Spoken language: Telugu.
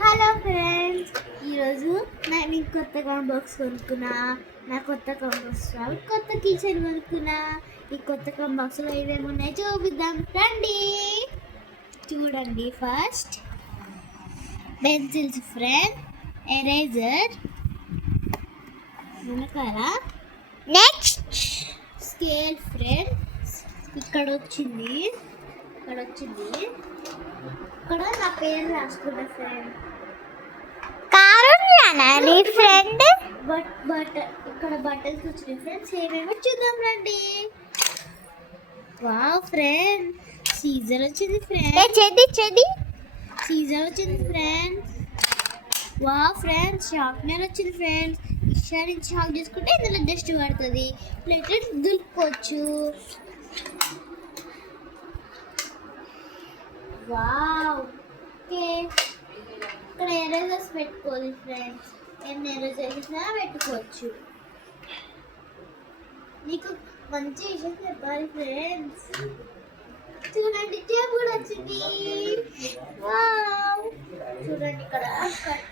హలో ఫ్రెండ్స్, ఈరోజు నేను కొత్త కాంబాక్స్ కొనుక్కున్నా. నా కొత్త కాంబాక్స్లో కొత్త కిచెన్ కొనుక్కున్నా. ఈ కొత్త కాంబాక్స్లో ఏమేమి ఉన్నాయో చూపిద్దాం రండి. చూడండి, ఫస్ట్ పెన్సిల్స్ ఫ్రెండ్, ఎరేజర్, వెనకాల నెక్స్ట్ స్కేల్ ఫ్రెండ్. ఇక్కడ వచ్చింది ఇక్కడ నా పేరు రాసుకున్న ఫ్రెండ్. కారుణ్యాని ఫ్రెండ్. బట్ ఇక్కడ బట్టలు వచ్చినాయి ఫ్రెండ్స్. ఏమేమో చూద్దాం రండి. వావ్ ఫ్రెండ్, సీజర్ వచ్చింది ఫ్రెండ్. సీజర్ వచ్చింది ఫ్రెండ్స్. వావ్ ఫ్రెండ్స్, షార్ప్నర్ వచ్చింది ఫ్రెండ్స్. ఇషా నుంచి షాక్ చేసుకుంటే ఇందులో డస్ట్ పడుతుంది, లేకపోతే దులుపుకోవచ్చు. Wow, okay. ఇక్కడ ఎరేజర్స్ పెట్టుకోవాలి ఫ్రెండ్స్. ఎన్ని ఎరేజర్స్ పెట్టుకోవచ్చు. నీకు మంచి విషయం చెప్పాలి ఫ్రెండ్స్. చూడండి, టేప్ కూడా వచ్చింది. వావ్, చూడండి ఇక్కడ కట్